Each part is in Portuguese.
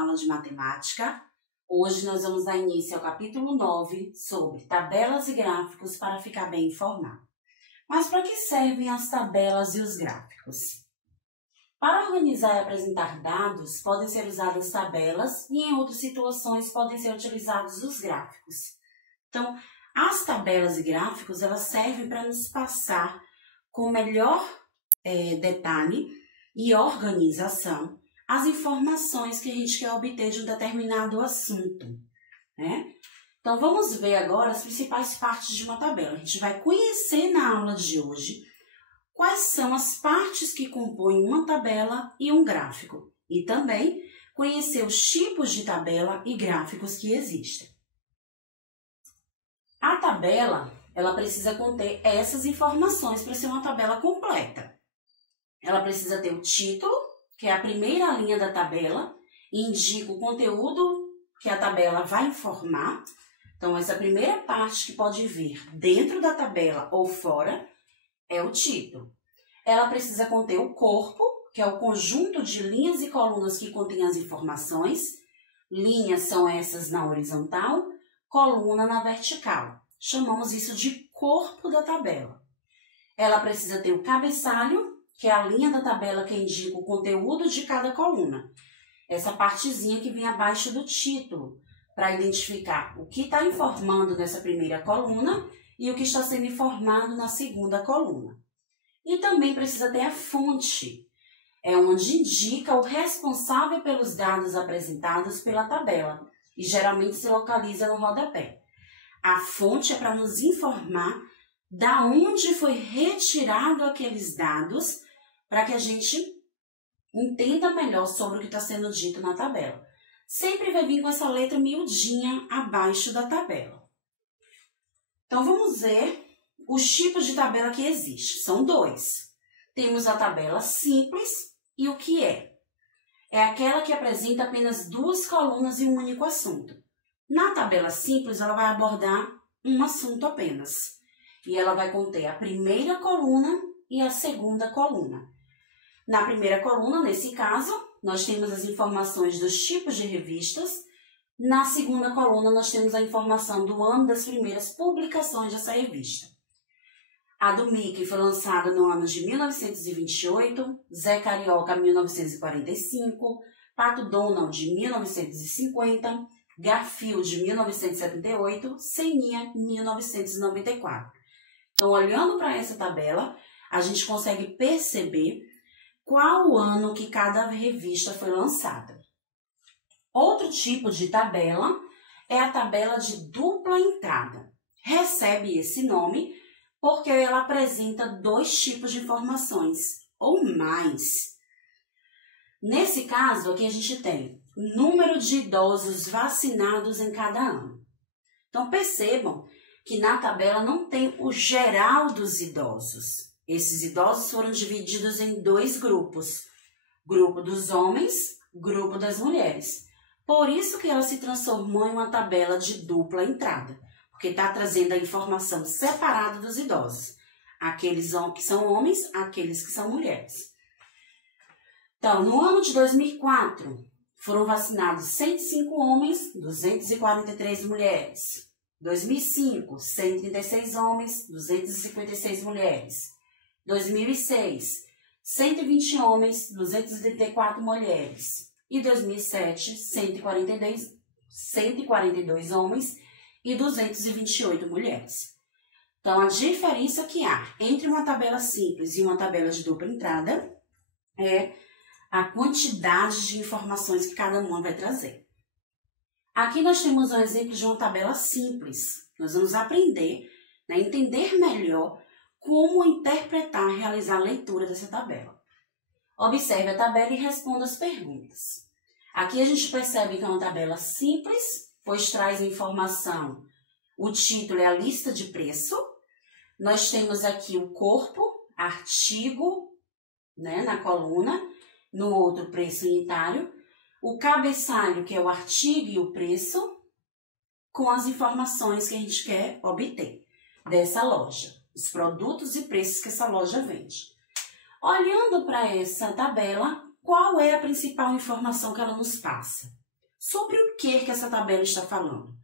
na aula de matemática. Hoje nós vamos dar início ao capítulo 9 sobre tabelas e gráficos para ficar bem informado. Mas para que servem as tabelas e os gráficos? Para organizar e apresentar dados, podem ser usadas tabelas e em outras situações podem ser utilizados os gráficos. Então, as tabelas e gráficos elas servem para nos passar com melhor detalhe e organização as informações que a gente quer obter de um determinado assunto, né? Então, vamos ver agora as principais partes de uma tabela. A gente vai conhecer na aula de hoje quais são as partes que compõem uma tabela e um gráfico. E também conhecer os tipos de tabela e gráficos que existem. A tabela, ela precisa conter essas informações para ser uma tabela completa. Ela precisa ter o título, que é a primeira linha da tabela, e indica o conteúdo que a tabela vai informar. Então, essa primeira parte que pode vir dentro da tabela ou fora é o título. Ela precisa conter o corpo, que é o conjunto de linhas e colunas que contém as informações. Linhas são essas na horizontal, coluna na vertical. Chamamos isso de corpo da tabela. Ela precisa ter o cabeçalho, que é a linha da tabela que indica o conteúdo de cada coluna. Essa partezinha que vem abaixo do título, para identificar o que está informando nessa primeira coluna e o que está sendo informado na segunda coluna. E também precisa ter a fonte, é onde indica o responsável pelos dados apresentados pela tabela e geralmente se localiza no rodapé. A fonte é para nos informar da onde foi retirado aqueles dados para que a gente entenda melhor sobre o que está sendo dito na tabela. Sempre vai vir com essa letra miudinha abaixo da tabela. Então, vamos ver os tipos de tabela que existem. São dois. Temos a tabela simples e o que é? É aquela que apresenta apenas duas colunas e um único assunto. Na tabela simples, ela vai abordar um assunto apenas. E ela vai conter a primeira coluna e a segunda coluna. Na primeira coluna, nesse caso, nós temos as informações dos tipos de revistas. Na segunda coluna, nós temos a informação do ano das primeiras publicações dessa revista. A do Mickey foi lançada no ano de 1928, Zé Carioca, 1945, Pato Donald, de 1950, Garfield, de 1978, Seninha, 1994. Então, olhando para essa tabela, a gente consegue perceber qual o ano que cada revista foi lançada. Outro tipo de tabela é a tabela de dupla entrada. Recebe esse nome porque ela apresenta dois tipos de informações, ou mais. Nesse caso, aqui a gente tem o número de idosos vacinados em cada ano. Então, percebam que na tabela não tem o geral dos idosos. Esses idosos foram divididos em dois grupos. Grupo dos homens, grupo das mulheres. Por isso que ela se transformou em uma tabela de dupla entrada. Porque está trazendo a informação separada dos idosos. Aqueles que são homens, aqueles que são mulheres. Então, no ano de 2004, foram vacinados 105 homens, 243 mulheres. 2005, 136 homens, 256 mulheres. 2006, 120 homens, 234 mulheres. E 2007, 142 homens e 228 mulheres. Então, a diferença que há entre uma tabela simples e uma tabela de dupla entrada é a quantidade de informações que cada uma vai trazer. Aqui nós temos um exemplo de uma tabela simples. Nós vamos aprender, entender melhor como interpretar, realizar a leitura dessa tabela. Observe a tabela e responda as perguntas. Aqui a gente percebe que é uma tabela simples, pois traz a informação. O título é a lista de preço. Nós temos aqui o corpo, artigo, na coluna, no outro preço unitário. O cabeçalho, que é o artigo e o preço, com as informações que a gente quer obter dessa loja. Os produtos e preços que essa loja vende. Olhando para essa tabela, qual é a principal informação que ela nos passa? Sobre o que essa tabela está falando?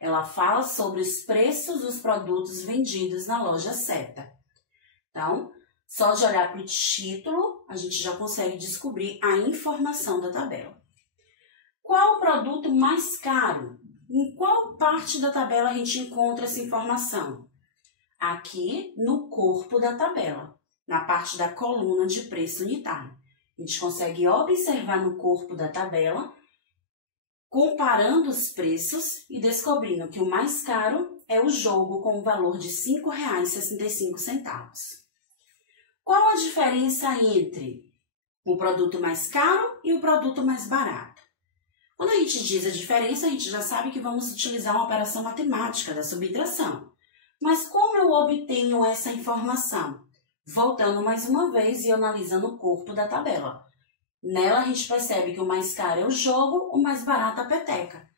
Ela fala sobre os preços dos produtos vendidos na loja certa. Então, só de olhar para o título, a gente já consegue descobrir a informação da tabela. Qual o produto mais caro? Em qual parte da tabela a gente encontra essa informação? Aqui no corpo da tabela, na parte da coluna de preço unitário. A gente consegue observar no corpo da tabela, comparando os preços e descobrindo que o mais caro é o jogo com o valor de R$ 5,65. Qual a diferença entre o produto mais caro e o produto mais barato? Quando a gente diz a diferença, a gente já sabe que vamos utilizar uma operação matemática da subtração. Mas como eu obtenho essa informação? Voltando mais uma vez e analisando o corpo da tabela. Nela a gente percebe que o mais caro é o jogo, o mais barato a peteca.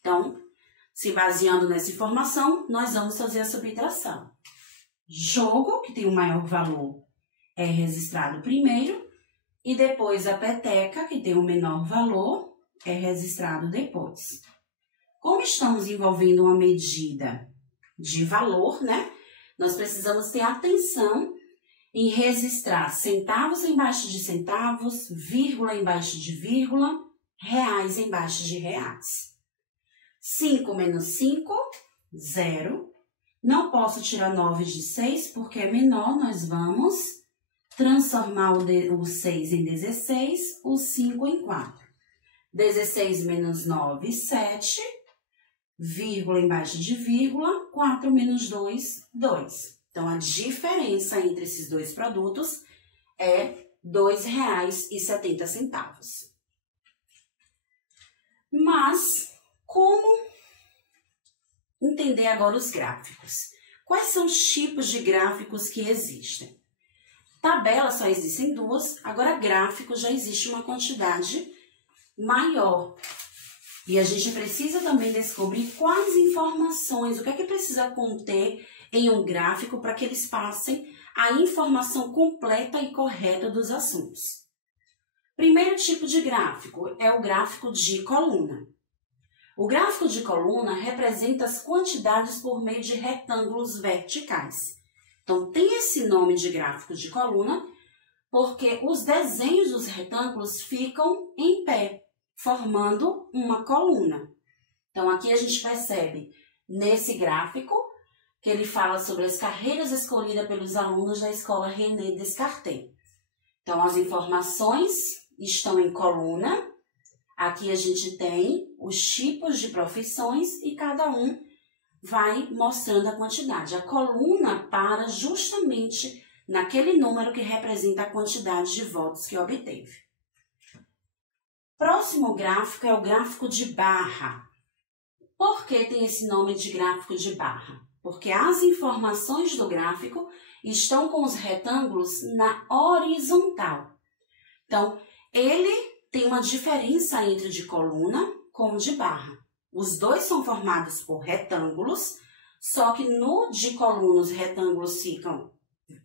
Então, se baseando nessa informação, nós vamos fazer a subtração. Jogo, que tem o maior valor, é registrado primeiro, e depois a peteca, que tem o menor valor, é registrado depois. Como estamos envolvendo uma medida de valor, né? Nós precisamos ter atenção em registrar centavos embaixo de centavos, vírgula embaixo de vírgula, reais embaixo de reais. 5 menos 5, 0. Não posso tirar 9 de 6 porque é menor, nós vamos transformar o 6 em 16, o 5 em 4. 16 menos 9, 7, vírgula embaixo de vírgula, 4 menos 2, 2. Então, a diferença entre esses dois produtos é R$ 2,70. Mas, como entender agora os gráficos? Quais são os tipos de gráficos que existem? Tabela só existem duas, agora gráfico já existe uma quantidade maior. E a gente precisa também descobrir quais informações, o que é que precisa conter em um gráfico para que eles passem a informação completa e correta dos assuntos. Primeiro tipo de gráfico é o gráfico de coluna. O gráfico de coluna representa as quantidades por meio de retângulos verticais. Então, tem esse nome de gráfico de coluna porque os desenhos dos retângulos ficam em pé, formando uma coluna. Então, aqui a gente percebe nesse gráfico que ele fala sobre as carreiras escolhidas pelos alunos da escola René Descartes. Então, as informações estão em coluna. Aqui a gente tem os tipos de profissões e cada um vai mostrando a quantidade. A coluna para justamente naquele número que representa a quantidade de votos que obteve. Próximo gráfico é o gráfico de barra. Por que tem esse nome de gráfico de barra? Porque as informações do gráfico estão com os retângulos na horizontal. Então, ele tem uma diferença entre de coluna com o de barra. Os dois são formados por retângulos, só que no de coluna os retângulos ficam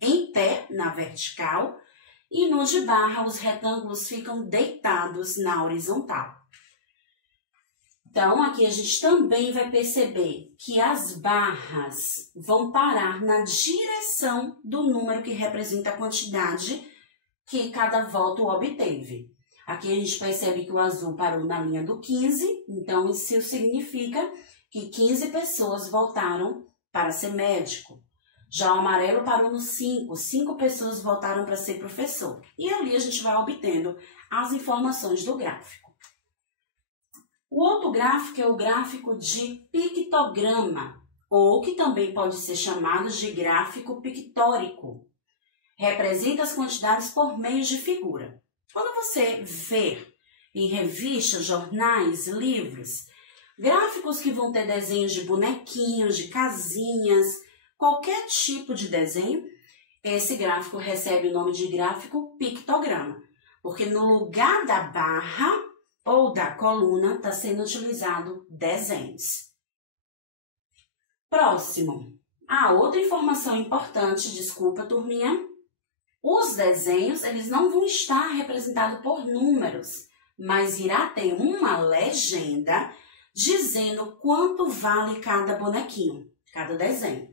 em pé na vertical e no de barra os retângulos ficam deitados na horizontal. Então, aqui a gente também vai perceber que as barras vão parar na direção do número que representa a quantidade que cada voto obteve. Aqui a gente percebe que o azul parou na linha do 15, então isso significa que 15 pessoas votaram para ser médico. Já o amarelo parou no 5, 5 pessoas votaram para ser professor. E ali a gente vai obtendo as informações do gráfico. O outro gráfico é o gráfico de pictograma, ou que também pode ser chamado de gráfico pictórico. Representa as quantidades por meio de figura. Quando você vê em revistas, jornais, livros, gráficos que vão ter desenhos de bonequinhos, de casinhas, qualquer tipo de desenho, esse gráfico recebe o nome de gráfico pictograma, porque no lugar da barra ou da coluna está sendo utilizado desenhos. Próximo. Outra informação importante, desculpa, turminha. Os desenhos, eles não vão estar representados por números, mas irá ter uma legenda dizendo quanto vale cada bonequinho, cada desenho.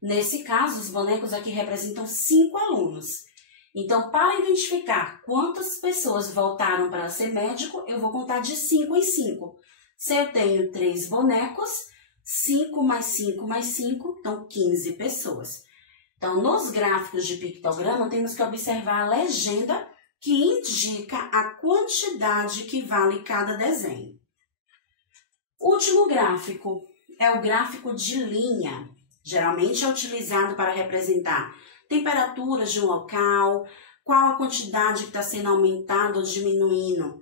Nesse caso, os bonecos aqui representam 5 alunos. Então, para identificar quantas pessoas voltaram para ser médico, eu vou contar de 5 em 5. Se eu tenho 3 bonecos, 5 mais 5 mais 5, então 15 pessoas. Então, nos gráficos de pictograma, temos que observar a legenda que indica a quantidade que vale cada desenho. O último gráfico é o gráfico de linha. Geralmente é utilizado para representar temperaturas de um local, qual a quantidade que está sendo aumentada ou diminuindo,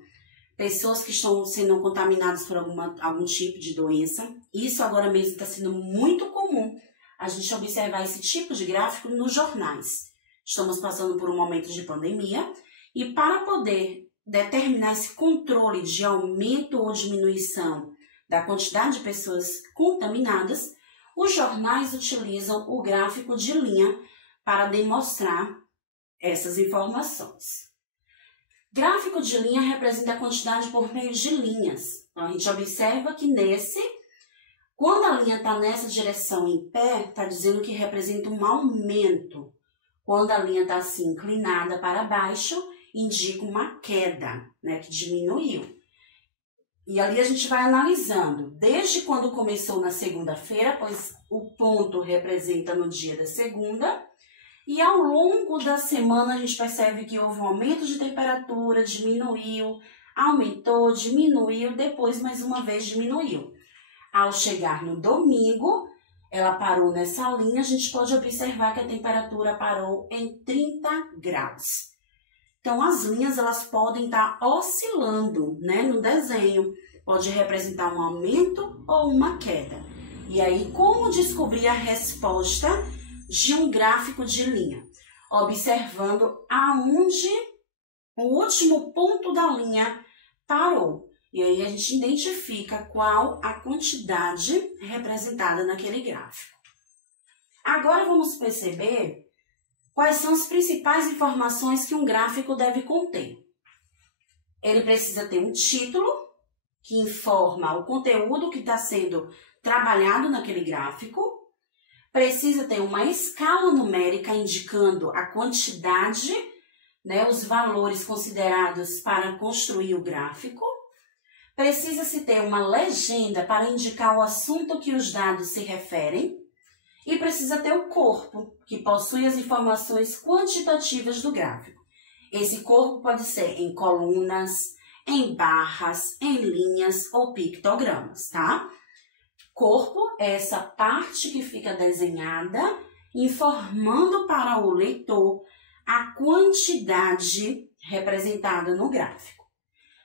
pessoas que estão sendo contaminadas por algum tipo de doença. Isso agora mesmo está sendo muito comum, a gente observar esse tipo de gráfico nos jornais. Estamos passando por um momento de pandemia e para poder determinar esse controle de aumento ou diminuição da quantidade de pessoas contaminadas, os jornais utilizam o gráfico de linha para demonstrar essas informações. Gráfico de linha representa a quantidade por meio de linhas. Então, a gente observa que quando a linha está nessa direção em pé, está dizendo que representa um aumento. Quando a linha está assim inclinada para baixo, indica uma queda, né, que diminuiu. E ali a gente vai analisando, desde quando começou na segunda-feira, pois o ponto representa no dia da segunda, e ao longo da semana a gente percebe que houve um aumento de temperatura, diminuiu, aumentou, diminuiu, depois mais uma vez diminuiu. Ao chegar no domingo, ela parou nessa linha, a gente pode observar que a temperatura parou em 30 graus. Então, as linhas elas podem estar oscilando, né, no desenho. Pode representar um aumento ou uma queda. E aí, como descobrir a resposta de um gráfico de linha? Observando aonde o último ponto da linha parou. E aí, a gente identifica qual a quantidade representada naquele gráfico. Agora, vamos perceber quais são as principais informações que um gráfico deve conter. Ele precisa ter um título, que informa o conteúdo que está sendo trabalhado naquele gráfico. Precisa ter uma escala numérica indicando a quantidade, né, os valores considerados para construir o gráfico. Precisa-se ter uma legenda para indicar o assunto que os dados se referem. E precisa ter o corpo, que possui as informações quantitativas do gráfico. Esse corpo pode ser em colunas, em barras, em linhas ou pictogramas, tá? Corpo é essa parte que fica desenhada, informando para o leitor a quantidade representada no gráfico.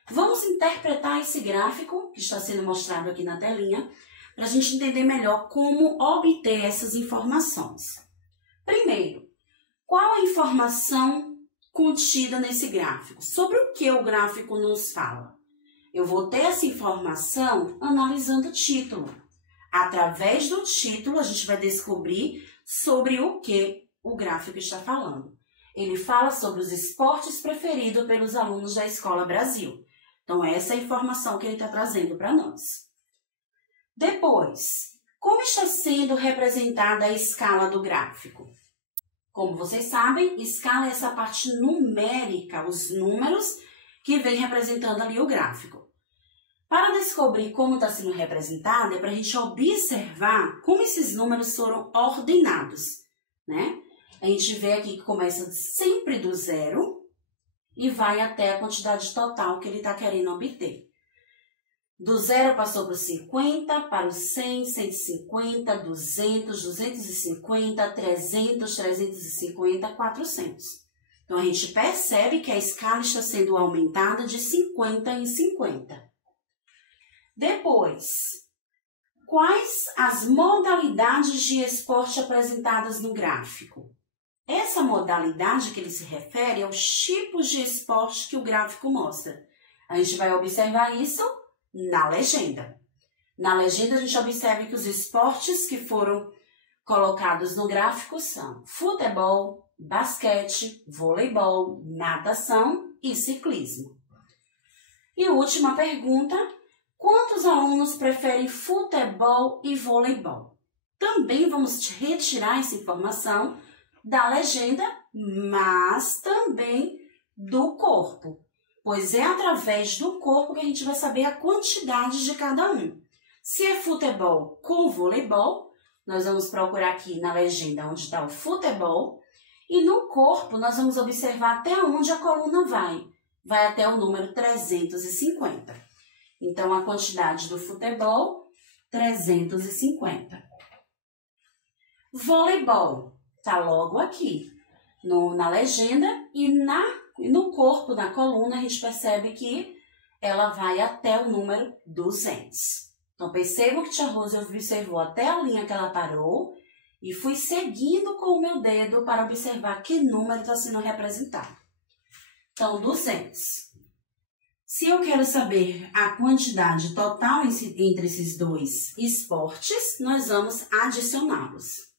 Vamos interpretar esse gráfico, que está sendo mostrado aqui na telinha, para a gente entender melhor como obter essas informações. Primeiro, qual a informação contida nesse gráfico? Sobre o que o gráfico nos fala? Eu vou ter essa informação analisando o título. Através do título, a gente vai descobrir sobre o que o gráfico está falando. Ele fala sobre os esportes preferidos pelos alunos da Escola Brasil. Então, essa é a informação que ele está trazendo para nós. Depois, como está sendo representada a escala do gráfico? Como vocês sabem, escala é essa parte numérica, os números que vem representando ali o gráfico. Para descobrir como está sendo representado, é para a gente observar como esses números foram ordenados, né? A gente vê aqui que começa sempre do 0 e vai até a quantidade total que ele está querendo obter. Do 0 passou para o 50, para o 100, 150, 200, 250, 300, 350, 400. Então, a gente percebe que a escala está sendo aumentada de 50 em 50. Depois, quais as modalidades de esporte apresentadas no gráfico? Essa modalidade que ele se refere é os tipos de esporte que o gráfico mostra. A gente vai observar isso na legenda. Na legenda, a gente observa que os esportes que foram colocados no gráfico são futebol, basquete, voleibol, natação e ciclismo. E última pergunta, quantos alunos preferem futebol e voleibol? Também vamos retirar essa informação da legenda, mas também do corpo, pois é através do corpo que a gente vai saber a quantidade de cada um. Se é futebol com voleibol, nós vamos procurar aqui na legenda onde está o futebol, e no corpo nós vamos observar até onde a coluna vai. Vai até o número 350. Então, a quantidade do futebol, 350. Voleibol, está logo aqui, na legenda, e no corpo, na coluna, a gente percebe que ela vai até o número 200. Então, percebam que tia Rose observou até a linha que ela parou e fui seguindo com o meu dedo para observar que número está sendo representado. Então, 200. Se eu quero saber a quantidade total entre esses dois esportes, nós vamos adicioná-los.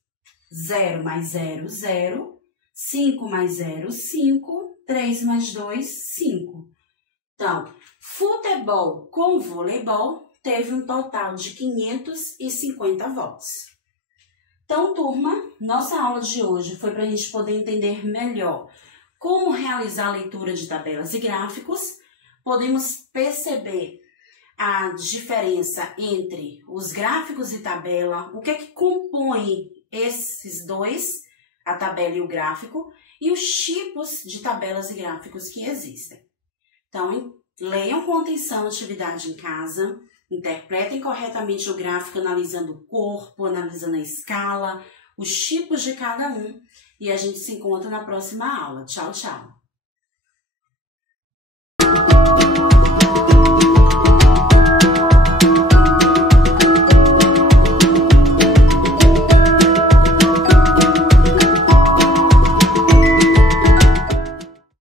0 mais 0, 0. 5 mais 0, 5. 3 mais 2, 5. Então, futebol com voleibol teve um total de 550 votos. Então, turma, nossa aula de hoje foi para a gente poder entender melhor como realizar a leitura de tabelas e gráficos. Podemos perceber a diferença entre os gráficos e tabela, o que é que compõe esses dois, a tabela e o gráfico, e os tipos de tabelas e gráficos que existem. Então, leiam com atenção a atividade em casa, interpretem corretamente o gráfico analisando o corpo, analisando a escala, os tipos de cada um, e a gente se encontra na próxima aula. Tchau, tchau!